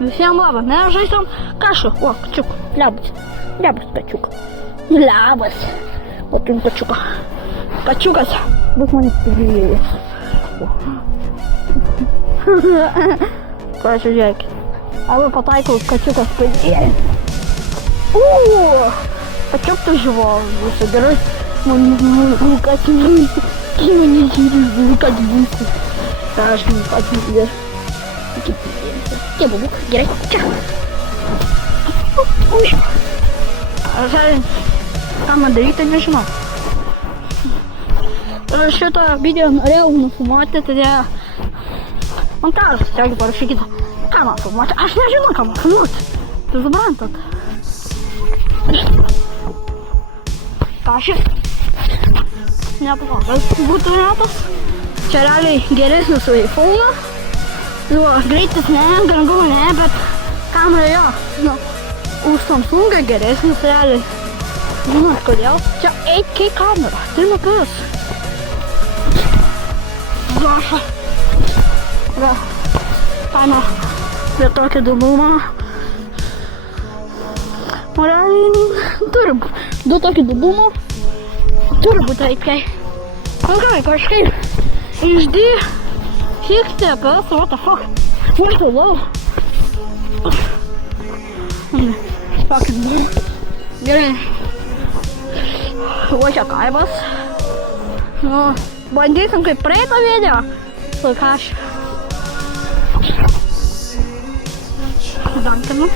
Visiem labas, mes žaisam kašų. O, kačiuk, labas. Labas, kačiuk. Labas. O turim kačiuką. Kačiukas bus manis pagilėjęs. Prašau, žiūrėkit. Arba pataikau, kačiukas padėjęs. Kačiuk tu žiūrovas būsi, gerai. Man kad būsi. Man nežiūrėjau, kad būsi. Aš kad būsi. Tie bubuk, gerai. Čia. Ui. Aš ką man daryti, nežinau. Šitą video norėjau nufilmuoti, todėl montažas, tiesiog parašykite, ką man filmuoti. Aš nežinau, ką man filmuoti. Tai suprantat. Kašis. Neblogas būtų retas. Čia realiai geresnis su iPhone. Greitis ne, grangumą ne, bet kamera jo. Už Samsungą geresnis realiai. Žinot kodėl? Čia 8K kamera, 3 metus. Zaša. Va. Paėmė prie tokio dubumą. O realiai turi du tokį dubumą. Turi būti 8K. Okay, kažkaip HD 60 FPS, what the fuck? What the low? Fucking low. Gerai. O čia kaipas. Nu, bandysim kaip praeitą video. Su kaš. Dankinu.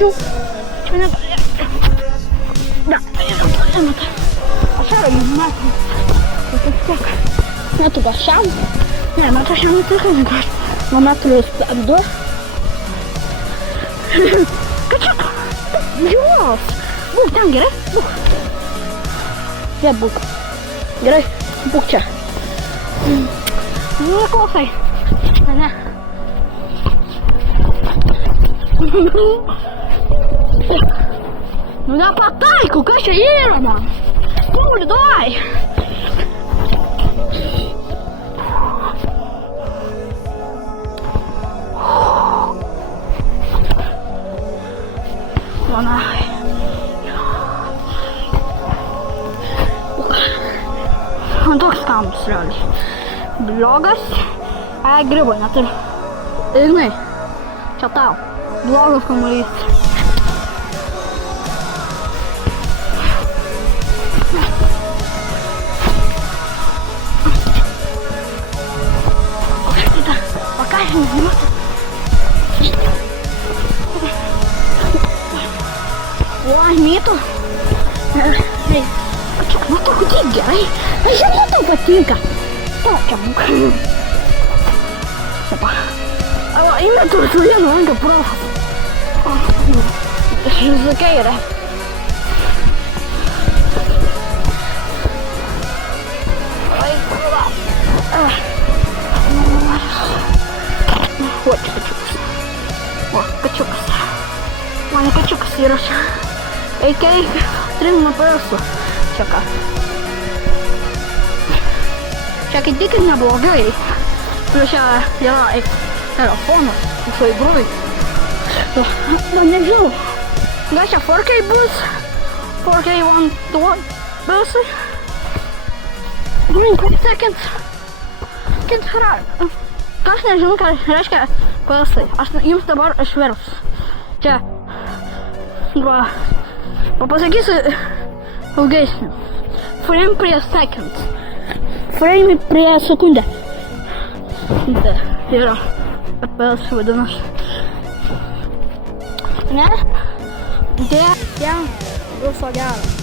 Čia negalėsiu. Da, nematau. Aš yra nematau. Kaip tiek. Metu pašiam. Ne, metu aš jau netikai, jeigu aš nuo metų du. Kačiuk. Žiūros. Būk ten, gerai? Būk. Jie būk. Gerai, būk čia. Neklausai. Ne. Nu nepataiku, kas čia yra man? Kūri, duoj. Manai. Man toks tamus realiai. Blogas. Gribo neturiu. Ignai. Čia tau. Blogas kamuolys. O šitą. Pakažinį, nematau. Oi, mytų. Kačiuk, matau, kodėl gerai. Aš žinau, tau patinka. Tokia būk. Opa. Įmetu su vienu ranką profas. Žukai yra. Oi, kula. O, čia kačiukas. O, kačiukas. Mane kačiukas įrašė. AK 3 FPS. Čia ką. Čia kaip tik neblogai. Plius čia yra telefonas. Visoj grūdai. Man nežinau. Gal čia 4K bus? 4K 1 busai? Seconds. Kas nežinau, ką reiškia busai. Aš jums dabar išversiu. Čia. Va. Pasakysiu ilgesnį. Frame prie seconds. Frame prie sekundę. Tai yra FPS vadinasi. Ne? Dėk jam viso gero.